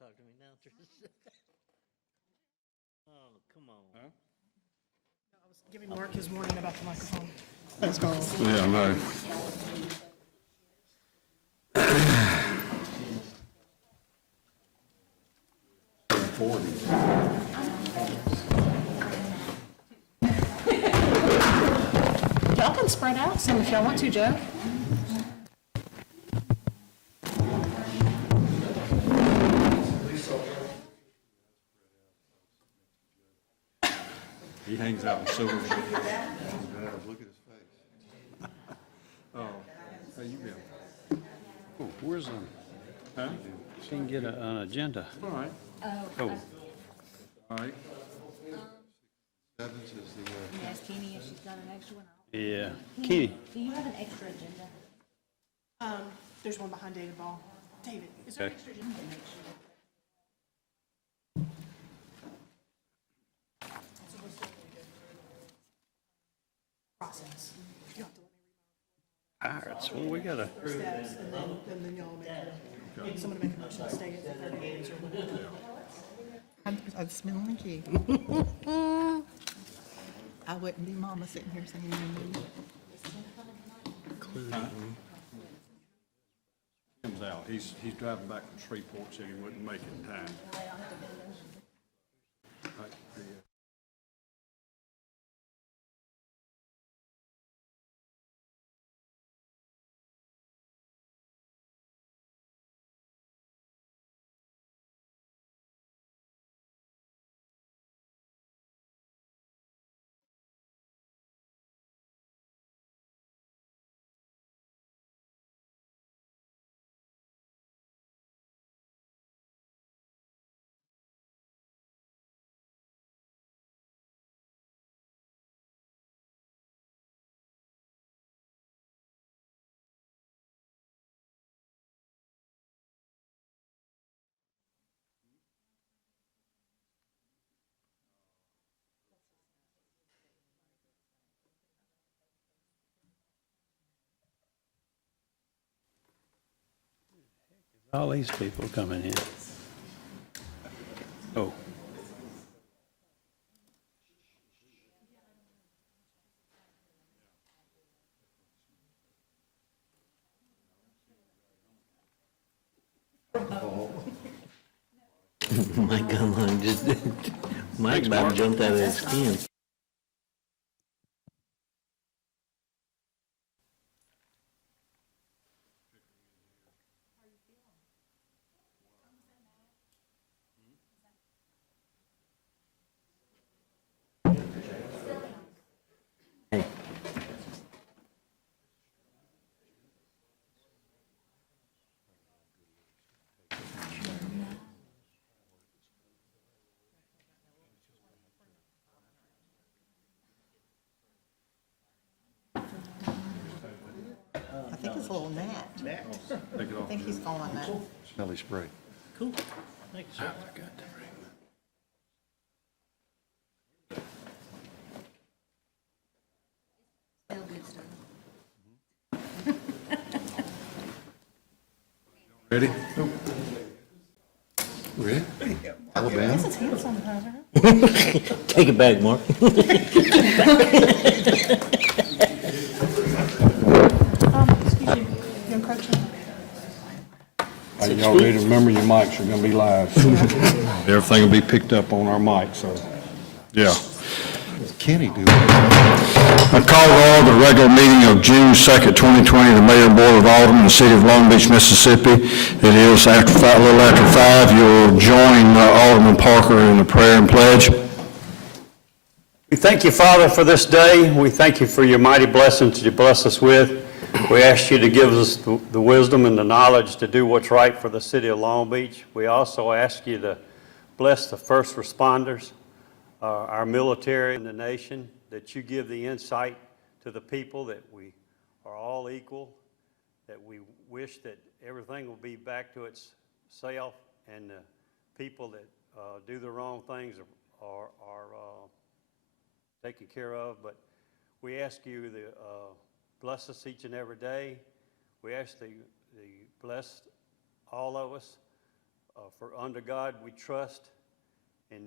talk to me now. Oh, come on. Huh? I was giving Mark his warning about the microphone. Yeah, I know. Y'all can spread out some if y'all want to, Joe. He hangs out in sewers. Look at his face. Oh, how you been? Oh, where's Huh? she can get an agenda? All right. Oh, All right. Seventh is the, Can you ask Kenny if she's got an extra one? yeah. Kenny, Do you have an extra agenda? There's one behind David Ball. David, is there an Okay. extra agenda? Process. You have to all right, so we gotta, let me know steps, and then y'all make someone make a motion to stay at the 30 days or whatever. I'd smell like you. I wouldn't be mama sitting here saying you. Tim's out. He's driving back from Shreveport, so he wouldn't make it in time. All right, yeah. all these people coming in. Oh. Mike, come on, just, Mike about jumped out of his skin. Hey. I think it's a little gnat. Take it I off. think he's going that. smelly spray. Cool. Thank you, sir. Still good stuff. Ready? Ready? Alabama? This is handsome, however. Take it back, Mark. Excuse you, you encroaching? Y'all ready to remember your mics are gonna be live. Everything will be picked up on our mic, so, yeah. Kenny do that? I call to order the regular meeting of June 2nd, 2020, the Mayor and Board of Aldermen in the City of Long Beach, Mississippi. It is a little after 5. You'll join Alderman Parker in the prayer and pledge. We thank you, Father, for this day. We thank you for your mighty blessings that you bless us with. We ask you to give us the wisdom and the knowledge to do what's right for the city of Long Beach. We also ask you to bless the first responders, our military and the nation, that you give the insight to the people that we are all equal, that we wish that everything will be back to itself, and the people that do the wrong things are taken care of. But we ask you to bless us each and every day. We ask that you bless all of us For under God we trust, and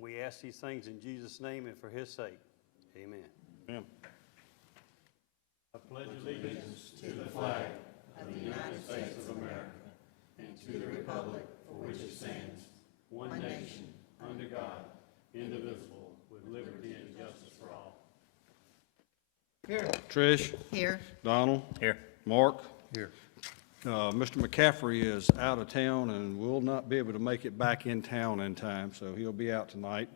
we ask these things in Jesus' name and for his sake. Amen. Amen. I pledge allegiance Trish, Here. Donald, Here. Mark. Here. Mr. McCaffrey is out of town and will not be able to make it back in town in time, so he'll be out tonight.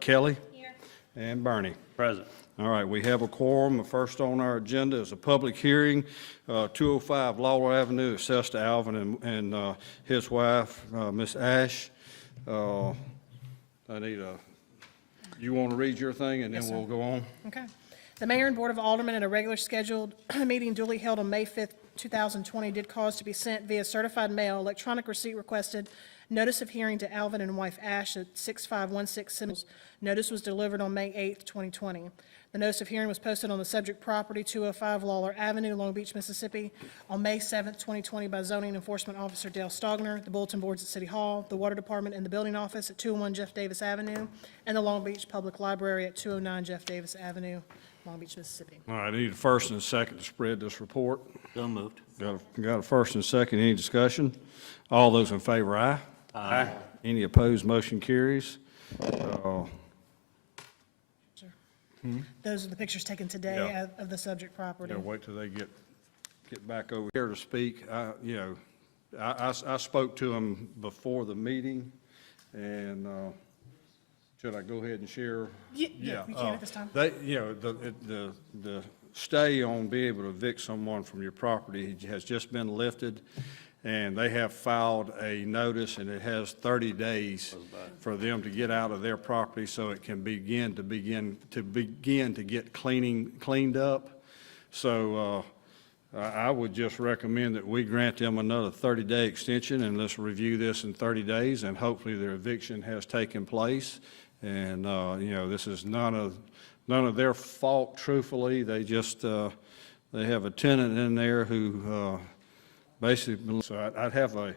Kelly? Here. And Bernie? Present. All right, we have a quorum. The first on our agenda is a public hearing, 205 Lawler Avenue, assessed to Alvin and his wife, Miss Ash. You want to read your thing, and then Yes, sir. we'll go on? Okay. The mayor and board of aldermen at a regular scheduled meeting duly held on May 5th, 2020 did cause to be sent via certified mail, electronic receipt requested, notice of hearing to Alvin and wife Ash at 6516 Simmons. Notice was delivered on May 8th, 2020. The notice of hearing was posted on the subject property, 205 Lawler Avenue, Long Beach, Mississippi, on May 7th, 2020 by zoning enforcement officer Dale Stogner, the bulletin boards at City Hall, the water department and the building office at 201 Jeff Davis Avenue, and the Long Beach Public Library at 209 Jeff Davis Avenue, Long Beach, Mississippi. All right, I need a first and a second to spread this report. So moved. Got a first and a second. Any discussion? All those in favor, aye? Aye. Any opposed, motion carries. Those are the pictures taken today Yeah. of the subject property. Yeah, wait till they get back over here to speak. I spoke to them before the meeting, and should I go ahead and share? Yeah, we can at this time. They, the stay on being able to evict someone from your property has just been lifted, and they have filed a notice, and it has 30 days for them to get out of their property so it can begin to get cleaned up. So I would just recommend that we grant them another 30-day extension, and let's review this in 30 days, and hopefully their eviction has taken place. And, this is none of their fault, truthfully. They just, they have a tenant in there who basically, so I'd have a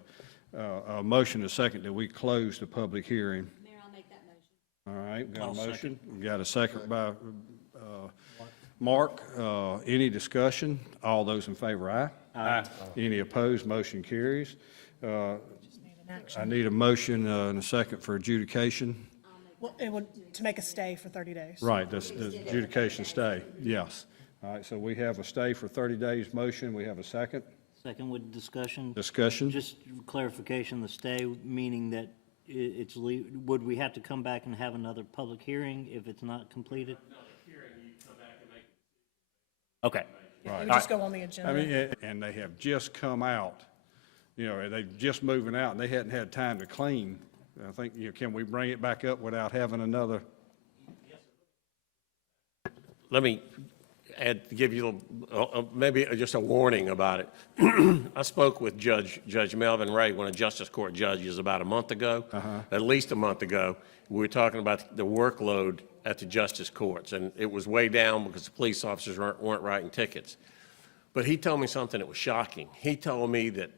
motion, a second, that we close the public hearing. Mayor, I'll make that motion. All right, got I'll a motion? second. We got a second by Mark. Any discussion? All those in favor, aye? Aye. Any opposed, motion carries. Just need an action. I need a motion and a second for adjudication. Well, it would, to make a stay for 30 days. Right, that's the adjudication stay, yes. All right, so we have a stay for 30 days motion. We have a second Second with discussion. discussion. Just clarification, the stay, meaning that would we have to come back and have another public hearing if it's not completed? Another hearing, you come back and make it. Okay. It would just go on the agenda. I mean, and they have just come out, they're just moving out, and they hadn't had time to clean. I think, can we bring it back up without having another? Let me give you maybe just a warning about it. I spoke with Judge Melvin Ray, one of the Justice Court judges, about a month ago, at least a month ago. We were talking about the workload at the Justice Courts, and it was way down because the police officers weren't writing tickets. But he told me something that was shocking. He told me that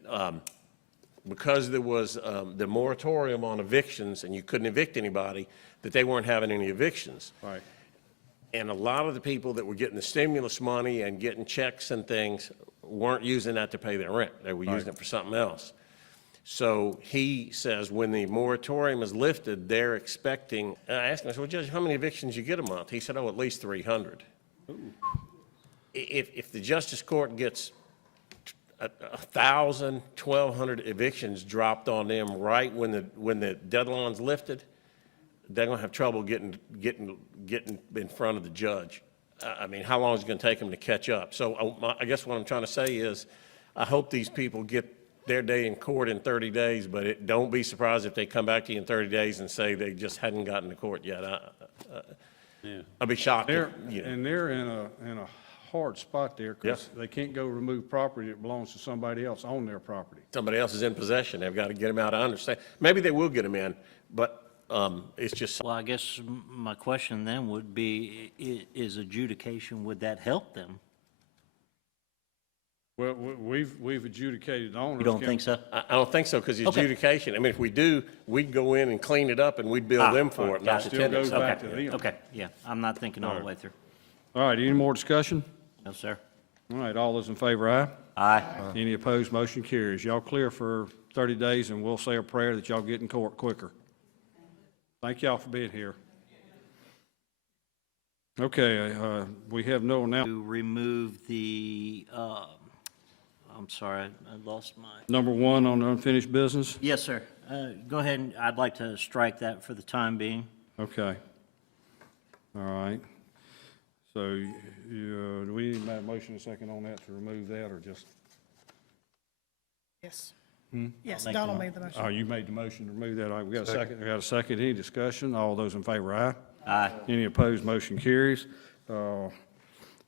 because there was the moratorium on evictions and you couldn't evict anybody, that they weren't having any evictions. Right. And a lot of the people that were getting the stimulus money and getting checks and things weren't using that to pay their rent. They were using it for something else. So he says when the moratorium is lifted, they're expecting, and I asked him, I said, well, Judge, how many evictions you get a month? He said, oh, at least 300. If the Justice Court gets 1,000, 1,200 evictions dropped on them right when the deadline's lifted, they're going to have trouble getting in front of the judge. I mean, how long is it going to take them to catch up? So I guess what I'm trying to say is, I hope these people get their day in court in 30 days, but don't be surprised if they come back to you in 30 days and say they just hadn't gotten to court yet. I'll be shocked. And they're in a hard spot there because they can't go remove property that belongs to somebody else on their property. Somebody else is in possession. They've got to get them out. I understand. Maybe they will get them in, but it's just. Well, I guess my question then would be, is adjudication, would that help them? Well, we've adjudicated the owners. You don't think so? I don't think so, because Okay. adjudication, I mean, if we do, we'd go in and clean it up, and we'd bill them for it, not the Still goes tenants. back Okay, to them. okay, yeah, I'm not thinking all the way through. All right, any more discussion? No, sir. All right, all those in favor, aye? Aye. Any opposed, motion carries. Y'all clear for 30 days, and we'll say a prayer that y'all get in court quicker. Thank y'all for being here. Okay, we have no announcement. To remove the, I'm sorry, I lost my, Number 1 on unfinished business? yes, sir. Go ahead, and I'd like to strike that for the time being. Okay. All right. So, do we need a motion a second on that to remove that, or just? Yes. Hmm? Yes, I'll make the Donald mo- made the motion. Oh, you made the motion to remove that. All right, we got a second. We got a second. Any discussion? All those in favor, aye? Aye. Any opposed, motion carries. All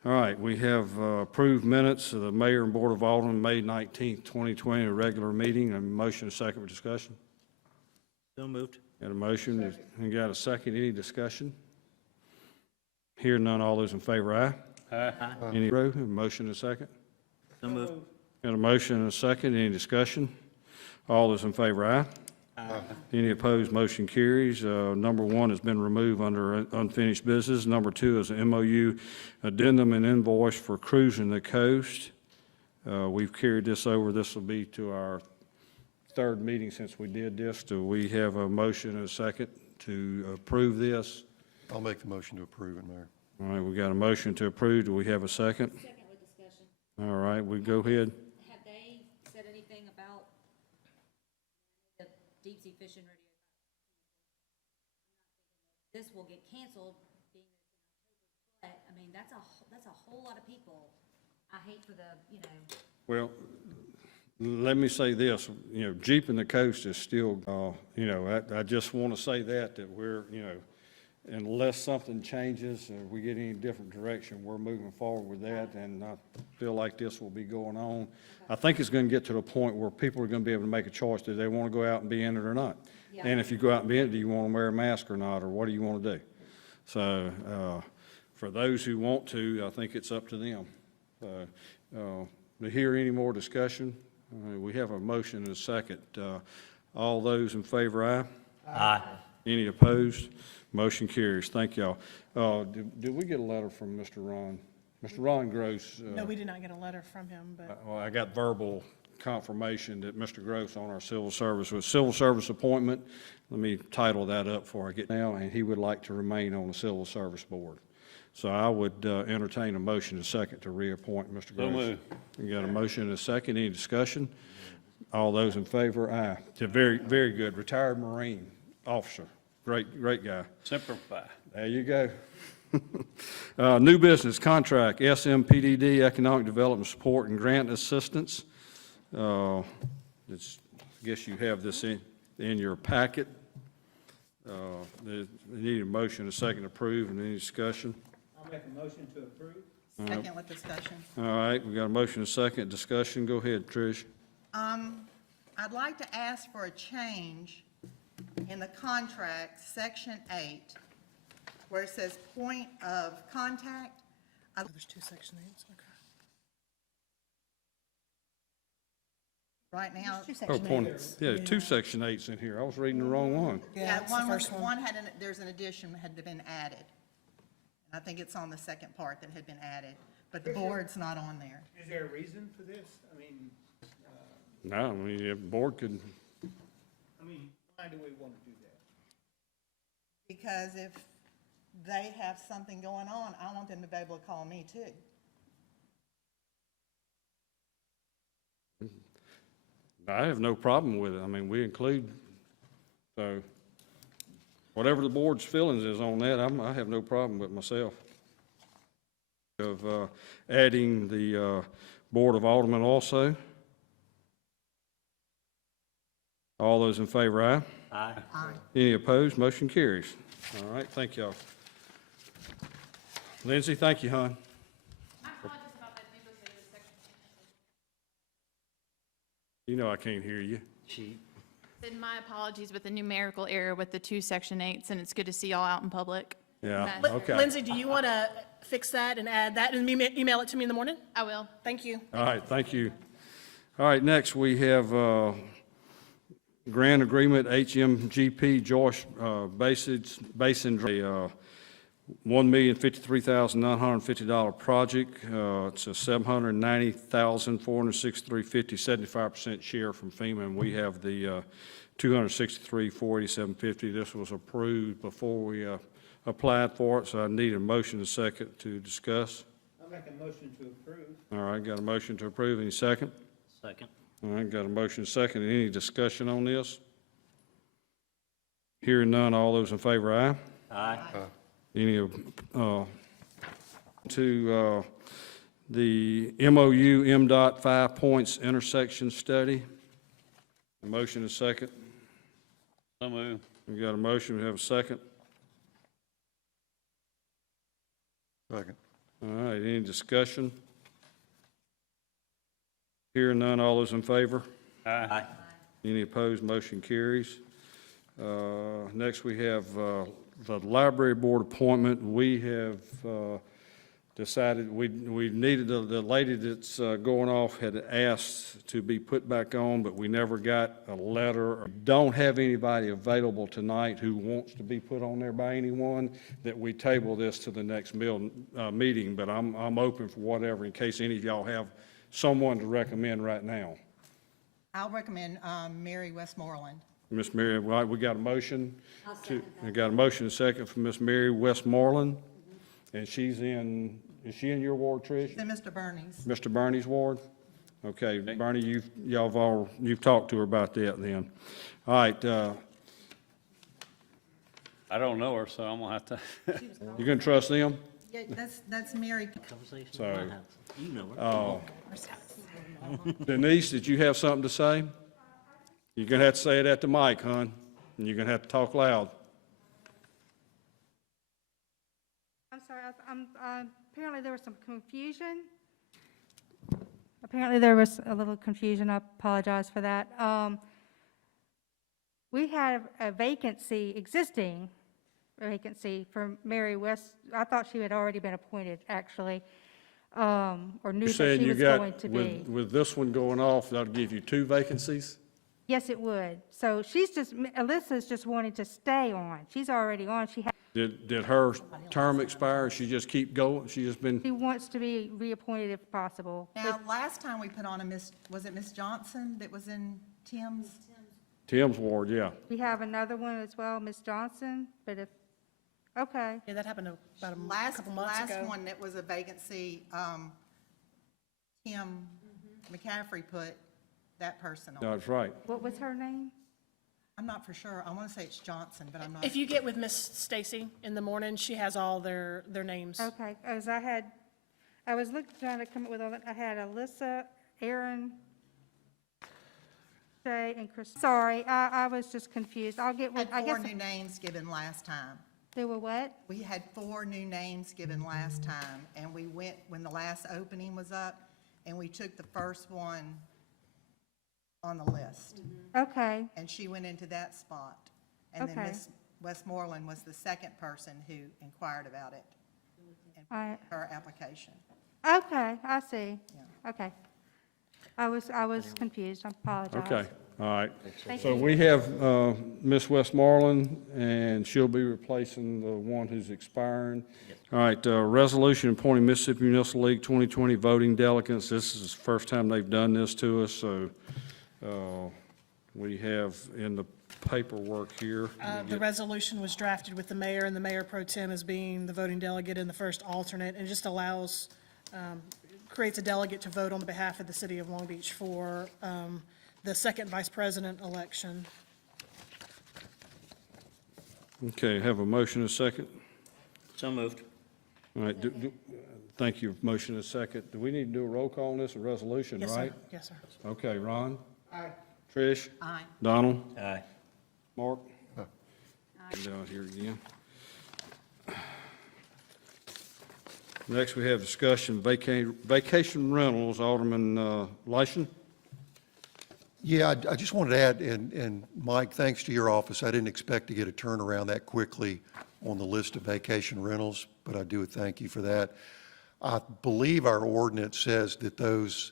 right, we have approved minutes of the Mayor and Board of Aldermen, May 19th, 2020, a regular meeting. A motion, a second for discussion. So moved. Got a motion, and got a second. Any discussion? Hear none, all those in favor, aye? Aye. Any opposed? Motion, and a second. So moved. Got a motion and a second. Any discussion? All those in favor, aye? Any opposed, motion carries. Number 1 has been removed under unfinished business. Number 2 is an MOU addendum and invoice for cruising the coast. We've carried this over. This will be to our 3rd meeting since we did this. Do we have a motion and a second to approve this? I'll make the motion to approve it, Mayor. All right, we got a motion to approve. Do we have a second? Second with discussion. All right, we go ahead. Have they said anything about the deep sea fishing radio? This will get canceled, being that it's in October, but, I mean, that's a whole lot of people. I hate for the, Well, let me say this, Jeeping the Coast is still, I just want to say that we're, unless something changes or we get any different direction, we're moving forward with that, and I feel like this will be going on. I think it's going to get to the point where people are going to be able to make a choice, do they want to go out and be in it or not? Yeah. And if you go out and be in it, do you want to wear a mask or not, or what do you want to do? So, for those who want to, I think it's up to them. To hear any more discussion, we have a motion and a second. All those in favor, aye? Aye. Any opposed? Motion carries. Thank y'all. Did we get a letter from Mr. Ron? Mr. Ron Gross? No, we did not get a letter from him, but Well, I got verbal confirmation that Mr. Gross on our civil service, with civil service appointment, let me title that up before I get now, and he would like to remain on the civil service board. So I would entertain a motion and a second to reappoint Mr. Gross. You got a motion and a second. Any discussion? All those in favor, aye. It's a very, very good retired Marine officer. Great guy. Simplify. There you go. New business contract, SMPDD, Economic Development Support and Grant Assistance. I guess you have this in your packet. They need a motion, a second to approve, and any discussion? I'll make a motion to approve. Second with discussion. All right, we got a motion, a second, discussion. Go ahead, Trish. I'd like to ask for a change in the contract, Section 8, where it says point of contact. oh, there's 2 Section 8s, okay. Right now, Oh, point, yeah, 2 Section 8s in here. I was reading the wrong one. yeah, it's the first one. one had, there's an addition had been added. And I think it's on the second part that had been added, but the board's not on there. Is there a reason for this? I mean, No, I mean, the board could, why do we want to do that? Because if they have something going on, I want them to be able to call me too. I have no problem with it. I mean, we include, so whatever the board's feelings is on that, I have no problem with myself. Of adding the Board of Aldermen also. All those in favor, aye? Aye. Any opposed? Motion carries. All right, thank y'all. Lindsay, thank you, hon. I apologize about that duplicated section. You know I can't hear you. And my apologies with the numerical error with the 2 Section 8s, and it's good to see y'all out in public. Yeah, But- okay. Lindsay, do you want to fix that and add that and email it to me in the morning? I will. Thank you. All right, thank you. All right, next we have grant agreement, HMGP Joyce Basin, $1,053,950 project. It's a $790,463.50, 75% share from FEMA, and we have the $263,487.50. This was approved before we applied for it, so I need a motion and a second to discuss. I'll make a motion to approve. All right, got a motion to approve. Any second? Second. All right, got a motion and a second. Any discussion on this? Hearing none, all those in favor, aye? Aye. Any, to the MOU MDOT 5 Points intersection study? A motion and a second. So moved. We got a motion, we have a second. Second. All right, any discussion? Hearing none, all those in favor? Aye. Any opposed, motion carries. Next, we have the library board appointment. We have decided, we needed, the lady that's going off had asked to be put back on, but we never got a letter. Don't have anybody available tonight who wants to be put on there by anyone, that we table this to the next meeting, but I'm open for whatever in case any of y'all have someone to recommend right now. I'll recommend Mary Westmoreland. Miss Mary, we got a motion. I'll second that. We got a motion and a second from Miss Mary Westmoreland, and she's in, is she in your ward, Trish? Then Mr. Bernie's. Mr. Bernie's ward? Okay, Bernie, you've talked to her about that then. All right, I don't know her, so I'm gonna have to. you gonna trust them? Yeah, that's Mary. Conversation at Sorry. my house. You know her. Denise, did you have something to say? You're gonna have to say it at the mic, hon, and you're gonna have to talk loud. I'm sorry, apparently there was some confusion. Apparently there was a little confusion, I apologize for that. We have a existing vacancy for Mary West. I thought she had already been appointed, actually, or knew You're that saying she you was got, going to be. with this one going off, that'll give you 2 vacancies? Yes, it would. So Alyssa's just wanting to stay on. She's already on. Did her term expire? She just keep going? She wants to be reappointed if possible. Now, last time we put on was it Miss Johnson that was in Tim's? Tim's ward, yeah. We have another one as well, Ms. Johnson, but okay. Yeah, that happened about a couple months Last ago. one that was a vacancy, Tim McCaffrey put that person on. That's right. What was her name? I'm not for sure. I want to say it's Johnson, but I'm not. If you get with Miss Stacy in the morning, she has all their names. Okay, as I was trying to come up with all that. I had Alyssa, Aaron, Shay, and Chris. Sorry, I was just confused. I'll get with, Had 4 new names given last time. There were what? We had 4 new names given last time, and we went, when the last opening was up, and we took the first one on the list. Okay, And she went into that spot. And then Okay. Miss Westmoreland was the second person who inquired about it and All right. her application. okay, I see. Okay. I was confused. I apologize. Okay, all right. Thank So you. we have Ms. Westmoreland, and she'll be replacing the one who's expiring. All right, resolution appointing Mississippi Municipal League 2020 voting delegates. This is the first time they've done this to us, so we have in the paperwork here. The resolution was drafted with the mayor and the mayor pro tem as being the voting delegate and the first alternate, and just allows, creates a delegate to vote on the behalf of the city of Long Beach for the second vice president election. Okay, have a motion and a second. So moved. All right, thank you, motion and a second. Do we need to do a roll call on this, a resolution, Yes, sir. right? Yes, sir. Okay, Ron? Aye. Trish? Aye. Donald? Aye. Mark? Down here again. Next, we have discussion vacation rentals, Alderman Lyson. Yeah, I just wanted to add, and Mike, thanks to your office, I didn't expect to get a turnaround that quickly on the list of vacation rentals, but I do thank you for that. I believe our ordinance says that those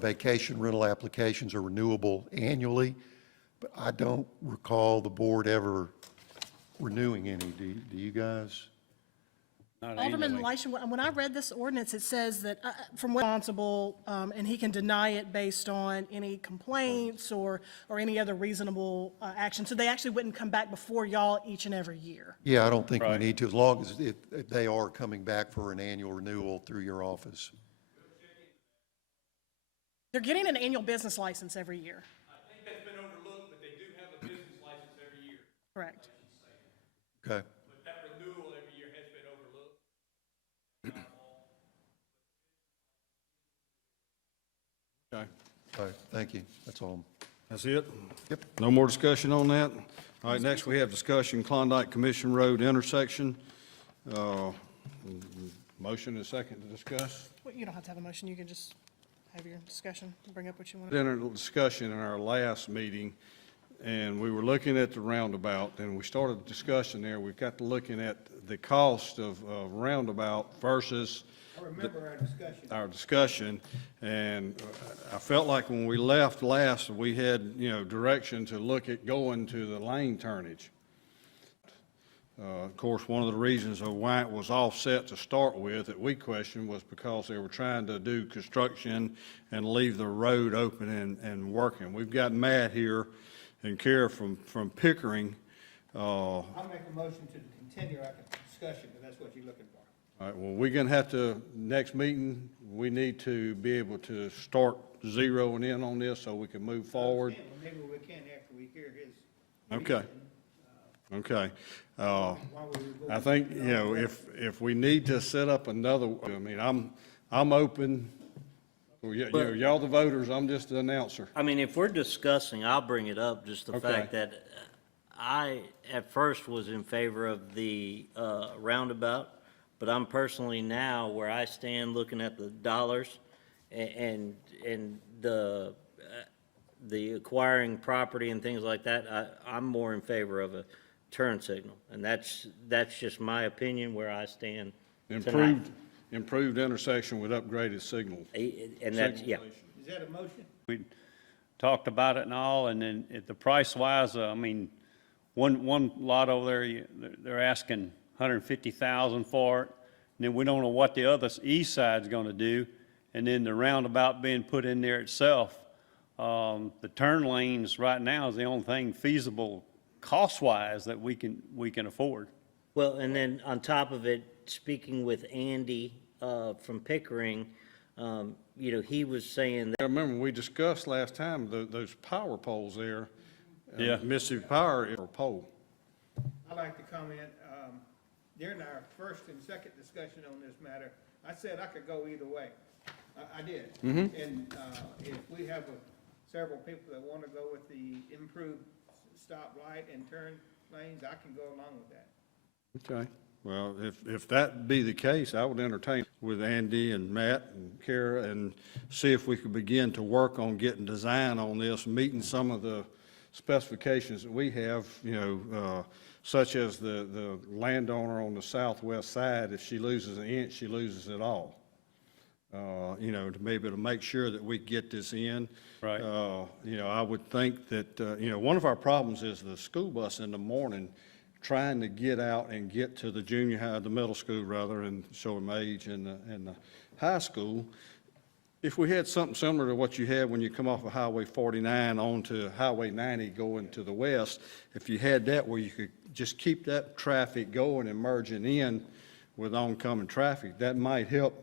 vacation rental applications are renewable annually, but I don't recall the board ever renewing any. Do you guys? Alderman Leisha, when I read this ordinance, it says that from what responsible, and he can deny it based on any complaints or any other reasonable action. So they actually wouldn't come back before y'all each and every year. Yeah, I don't think we need to, as long as if they are coming back for an annual renewal through your office. They're getting an annual business license every year. I think that's been overlooked, but they do have a business license every year. Correct. Okay, But that renewal every year has been overlooked. Okay, all right, thank you, that's all. that's it? Yep. No more discussion on that? All right, next we have discussion Klondike Commission Road intersection. Motion and second to discuss. Well, you don't have to have a motion, you can just have your discussion, bring up what you want. In our discussion in our last meeting, and we were looking at the roundabout, and we started a discussion there. We got to looking at the cost of roundabout versus I remember our our discussion, discussion. and I felt like when we left last, we had, direction to look at going to the lane turnage. Of course, one of the reasons of why it was offset to start with that we questioned was because they were trying to do construction and leave the road open and working. We've got Matt here and Kara from Pickering. I'll make a motion to continue our discussion, if that's what you're looking for. All right, well, we're gonna have to, next meeting, we need to be able to start zeroing in on this so we can move forward. Well, maybe we can after we hear his. Okay. Okay. While we go- I think, if we need to set up another, I mean, I'm open. Y'all the voters, I'm just the announcer. I mean, if we're discussing, I'll bring it up, just the Okay. fact that I, at first, was in favor of the roundabout, but I'm personally now, where I stand looking at the dollars and the acquiring property and things like that, I'm more in favor of a turn signal. And that's just my opinion where I stand tonight. Improved intersection with upgraded signals. And that's, yeah. Is that a motion? We talked about it and all, and then at the price-wise, I mean, one lot over there, they're asking $150,000 for it, and then we don't know what the other east side's gonna do, and then the roundabout being put in there itself. The turn lanes right now is the only thing feasible cost-wise that we can afford. Well, and then on top of it, speaking with Andy from Pickering, he was saying that I remember we discussed last time those power poles there. Yeah. Mississippi Power is a pole. I'd like to comment, during our first and second discussion on this matter, I said I could go either way. I did. And, if we have several people that want to go with the improved stoplight and turn lanes, I can go along with that. Okay, well, if that be the case, I would entertain with Andy and Matt and Kara and see if we could begin to work on getting design on this, meeting some of the specifications that we have, such as the landowner on the southwest side, if she loses an inch, she loses it all. To maybe to make sure that we get this in. Right. I would think that, one of our problems is the school bus in the morning trying to get out and get to the junior high, the middle school rather, and show them age in the high school. If we had something similar to what you had when you come off of Highway 49 onto Highway 90 going to the west, if you had that where you could just keep that traffic going and merging in with oncoming traffic, that might help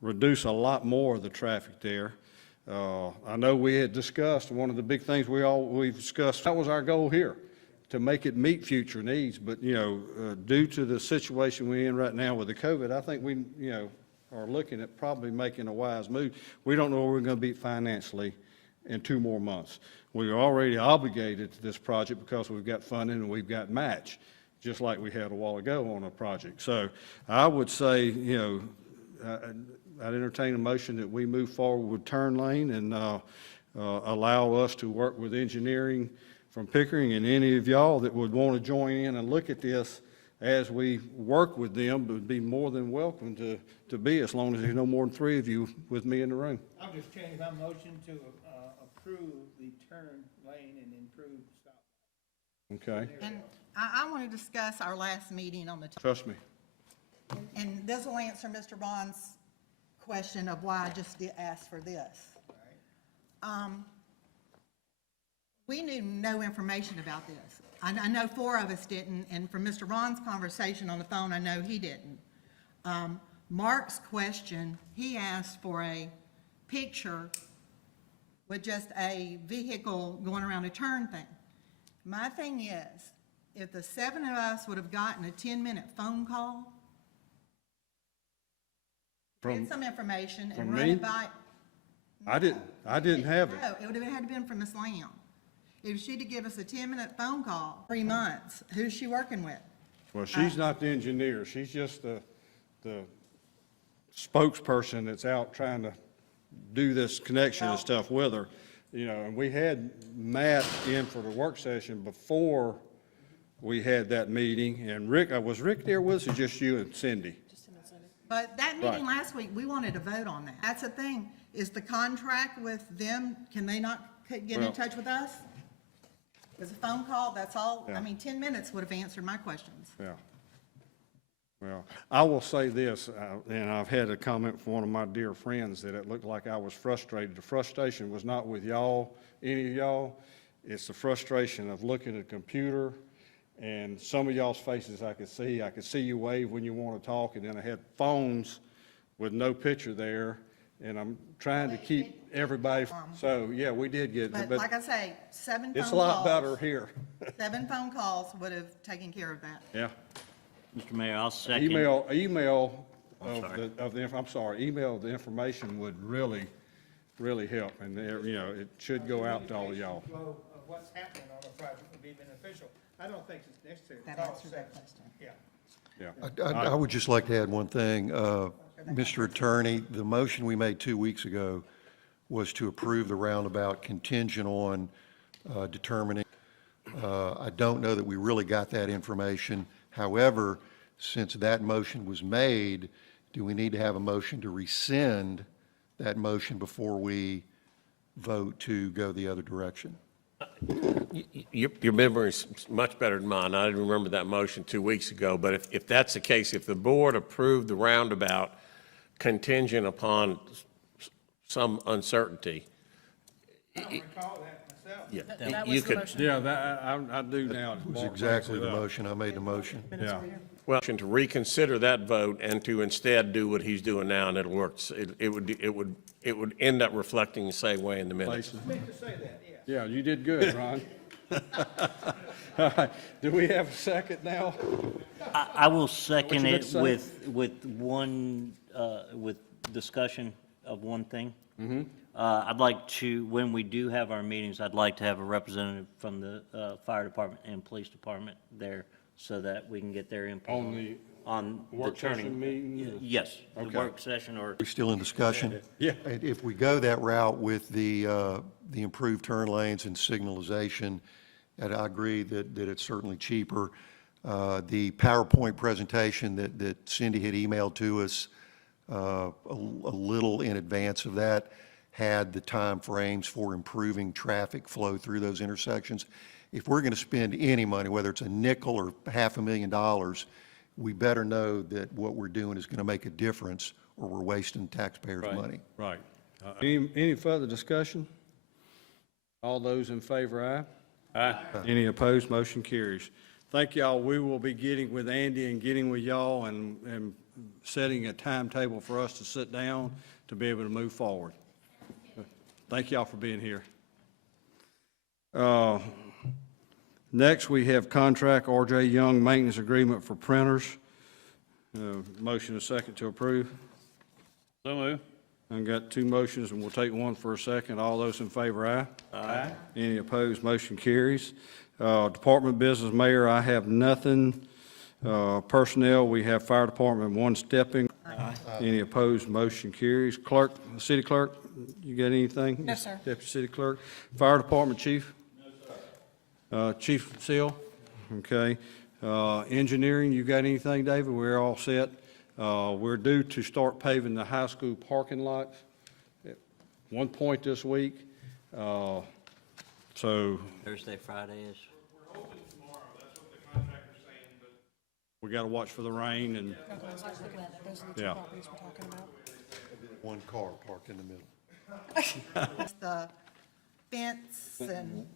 reduce a lot more of the traffic there. I know we had discussed, one of the big things we've discussed, that was our goal here, to make it meet future needs, but, due to the situation we're in right now with the COVID, I think we, are looking at probably making a wise move. We don't know where we're gonna be financially in 2 more months. We're already obligated to this project because we've got funding and we've got match, just like we had a while ago on a project. So I would say, I'd entertain a motion that we move forward with turn lane and allow us to work with engineering from Pickering and any of y'all that would want to join in and look at this as we work with them, would be more than welcome to be, as long as there's no more than 3 of you with me in the room. I'll just change my motion to approve the turn lane and improve stop. Okay? And I want to discuss our last meeting on the, Trust me. and this will answer Mr. Bond's question of why I just did ask for this. We knew no information about this. I know 4 of us didn't, and from Mr. Ron's conversation on the phone, I know he didn't. Mark's question, he asked for a picture with just a vehicle going around a turn thing. My thing is, if the 7 of us would have gotten a 10-minute phone call, get some information and from run me? it by. I didn't have it. No, it would have had to been from Ms. Lamb. If she'd have given us a 10-minute phone call, 3 months, who's she working with? Well, she's not the engineer, she's just the spokesperson that's out trying to do this connection and stuff with her. You know, and we had Matt in for the work session before we had that meeting, and Rick, was Rick there with us, or just you and Cindy? But that meeting Right. last week, we wanted to vote on that. That's the thing, is the contract with them, can they not get in Well- touch with us? Because a phone call, that's all, Yeah. I mean, 10 minutes would have answered my questions. Yeah. Well, I will say this, and I've had a comment from one of my dear friends that it looked like I was frustrated. The frustration was not with y'all, any of y'all. It's the frustration of looking at a computer, and some of y'all's faces I could see. I could see you wave when you want to talk, and then I had phones with no picture there, and I'm trying to keep everybody, so, yeah, we did get, But but like I say, 7 phone calls. it's a lot better here. 7 phone calls would have taken care of that. Yeah. Mr. Mayor, I'll second. Email sorry. email of the information would really, really help, and, you know, it should go out to all of y'all. Flow of what's happening on the project would be beneficial. I don't think it's necessary to That call answers that 7. question. Yeah. Yeah. I would just like to add one thing. Mr. Attorney, the motion we made 2 weeks ago was to approve the roundabout contingent on determining. I don't know that we really got that information. However, since that motion was made, do we need to have a motion to rescind that motion before we vote to go the other direction? Your memory is much better than mine. I didn't remember that motion 2 weeks ago, but if that's the case, if the board approved the roundabout contingent upon some uncertainty, I don't recall that myself. yeah, That you was the could, motion. Yeah, that, I do now. It was exactly the motion. I made the motion. Yeah. well, to reconsider that vote and to instead do what he's doing now, and it'll work. It would end up reflecting the same way in the minutes. I meant to say that, yes. Yeah, you did good, Ron. All right, do we have a second now? I will second you it gonna say? with one, with discussion of one thing. I'd like to, when we do have our meetings, I'd like to have a representative from the fire department and police department there so that we can get their input on the work session turning. meeting? Yes, the Okay. work session or. We still in discussion? Yeah. And if we go that route with the improved turn lanes and signalization, and I agree that it's certainly cheaper. The PowerPoint presentation that Cindy had emailed to us a little in advance of that had the timeframes for improving traffic flow through those intersections. If we're going to spend any money, whether it's a nickel or $500,000, we better know that what we're doing is going to make a difference, or we're wasting taxpayers' money. Right. Any further discussion? All those in favor, aye? Aye. Any opposed, motion carries. Thank y'all. We will be getting with Andy and getting with y'all and setting a timetable for us to sit down to be able to move forward. Thank y'all for being here. Next, we have contract R.J. Young maintenance agreement for printers. Motion and second to approve. So moved. I've got 2 motions, and we'll take one for a second. All those in favor, aye? Aye. Any opposed, motion carries. Department business, Mayor, I have nothing. Personnel, we have fire department, 1 stepping. Aye. Any opposed, motion carries. Clerk, city clerk, you got anything? No, sir. Deputy city clerk. Fire department, chief? No, sir. Chief Seal? Okay. Engineering, you got anything, David? We're all set. We're due to start paving the high school parking lots at one point this week. So Thursday, Friday is, we got to watch for the rain and, Those are the two Yeah. properties we're talking about. One car parked in the middle. The fence and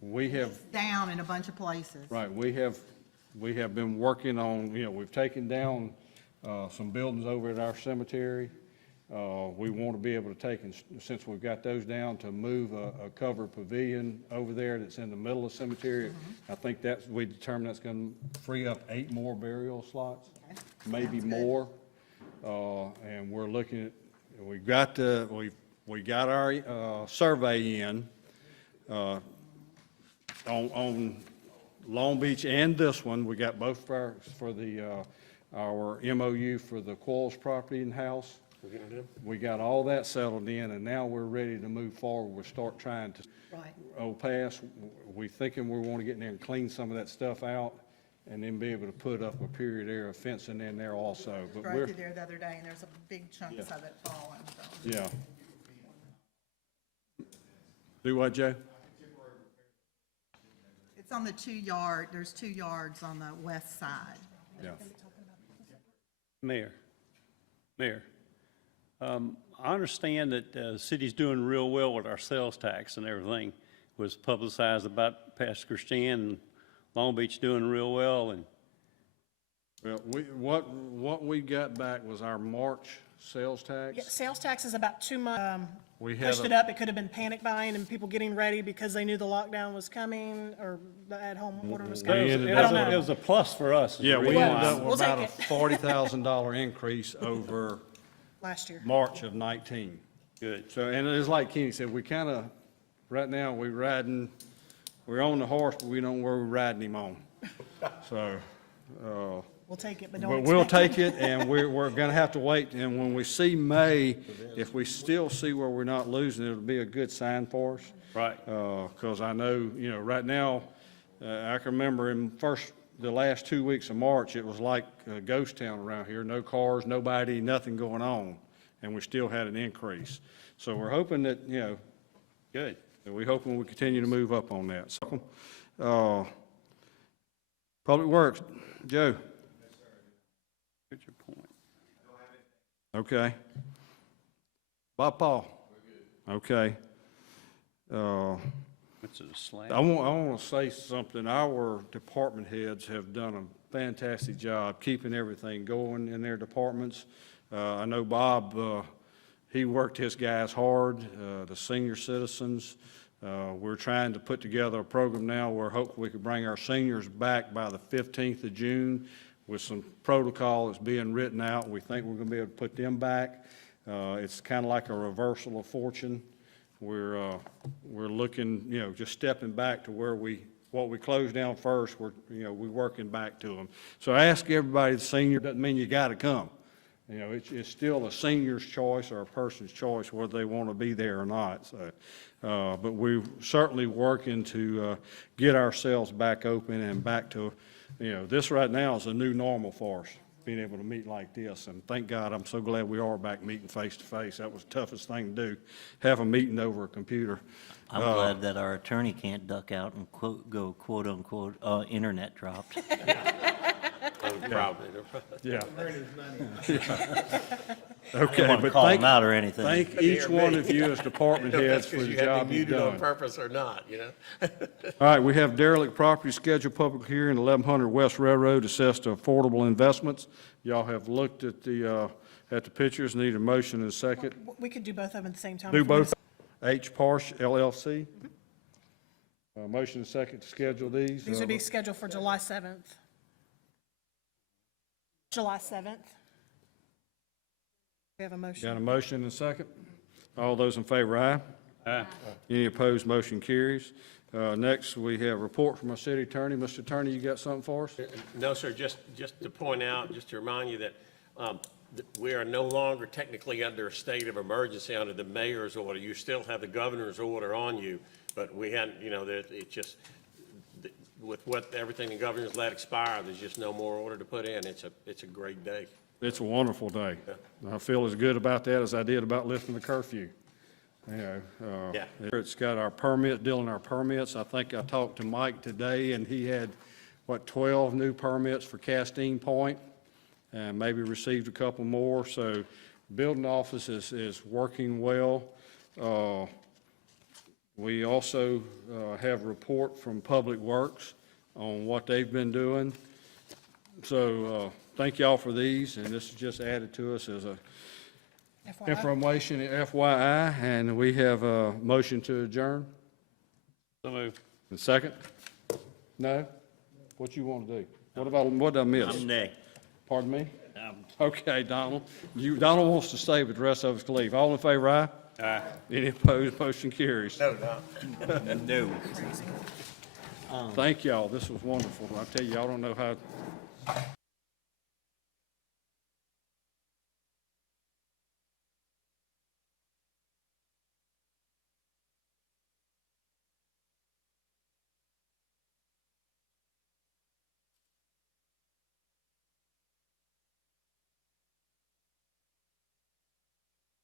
we have, down in a bunch of places. right, we have been working on, we've taken down some buildings over at our cemetery. We want to be able to take, and since we've got those down, to move a covered pavilion over there that's in the middle of the cemetery. I think we determined that's going to free up 8 more burial slots, maybe more. And we're looking at, we got our survey in on Long Beach and this one. We got both for our MOU for the Quarles property and house. We got all that settled in, and now we're ready to move forward. We'll start trying to, Right. pass. We thinking we want to get in there and clean some of that stuff out, and then be able to put up a period area of fencing in there also. But Drove we're, through there the other day, and there's a big chunks of it falling, so. yeah. Do what, Joe? It's on the there's 2 yards on the west side. Yeah. Mayor, I understand that the city's doing real well with our sales tax and everything. Was publicized about Pastor Christian and Long Beach doing real well, and Well, what we got back was our March sales tax. Yeah, sales tax is about 2 months. We had Pushed it up. It could have been panic buying and people getting ready because they knew the lockdown was coming or the at-home order was coming. ended I don't it know. was a plus for us. is Yeah, the we reason ended why. up We'll with about a take $40,000 increase over Last year. March of 19. Good. So, and it's like Kenny said, we kind of, right now, we're on the horse, but we don't know where we're riding him on. So, We'll take it, but don't but we'll expect take it, and we're going to have to wait. And when we see May, if we still see where we're not losing, it'll be a good sign for us. Right. Because I know, right now, I can remember the last 2 weeks of March, it was like a ghost town around here. No cars, nobody, nothing going on, and we still had an increase. So we're hoping that, Good. we're hoping we continue to move up on that. So, Public Works, Joe? Good your point. Okay. Bob Paul? Okay. It's a slam. I want to say something. Our department heads have done a fantastic job keeping everything going in their departments. I know Bob, he worked his guys hard, the senior citizens. We're trying to put together a program now where hopefully we could bring our seniors back by the 15th of June with some protocol that's being written out. We think we're going to be able to put them back. It's kind of like a reversal of fortune. We're looking, just stepping back to what we closed down first, we're working back to them. So I ask everybody, the senior, doesn't mean you got to come. It's still a senior's choice or a person's choice whether they want to be there or not. So, but we're certainly working to get ourselves back open and back to, this right now is a new normal for us, being able to meet like this. And thank God, I'm so glad we are back meeting face to face. That was the toughest thing to do, have a meeting over a computer. I'm glad that our attorney can't duck out and go quote unquote, internet dropped. Probably. Yeah. Earn his money. Okay, wanna but call thank, them out or anything. thank each one of you as department heads for the job you've You have to be muted on done. purpose or not, All right, we have derelict property scheduled public hearing, 1100 West Railroad, assessed to affordable investments. Y'all have looked at the pictures, need a motion and a second. We could do both of them at the same time. Do if you want. both. H. Parsh LLC. Motion and second to schedule these. These would be scheduled for July 7th. July 7th. We have a motion. Got a motion and a second? All those in favor, aye? Aye. Any opposed, motion carries. Next, we have a report from our city attorney. Mr. Attorney, you got something for us? No, sir, just to point out, just to remind you that we are no longer technically under a state of emergency under the mayor's order. You still have the governor's order on you, but we hadn't, it's just, with what, everything the governor's let expire, there's just no more order to put in. It's a great day. It's a wonderful day. I feel as good about that as I did about lifting the curfew. You know, Yeah. it's got our permit, dealing our permits. I think I talked to Mike today, and he had, 12 new permits for Castine Point, and maybe received a couple more. So building office is working well. We also have a report from Public Works on what they've been doing. So thank y'all for these, and this is just added to us as a FYI. information, FYI, and we have a motion to adjourn. So moved. And second? No? What you want to do? What did I miss? I'm nay. Pardon me? Okay, Donald. Donald wants to stay, but the rest of us can leave. All in favor, aye? Aye. Any opposed, motion carries. No, no. No. Thank y'all, this was wonderful. I tell you, y'all don't know how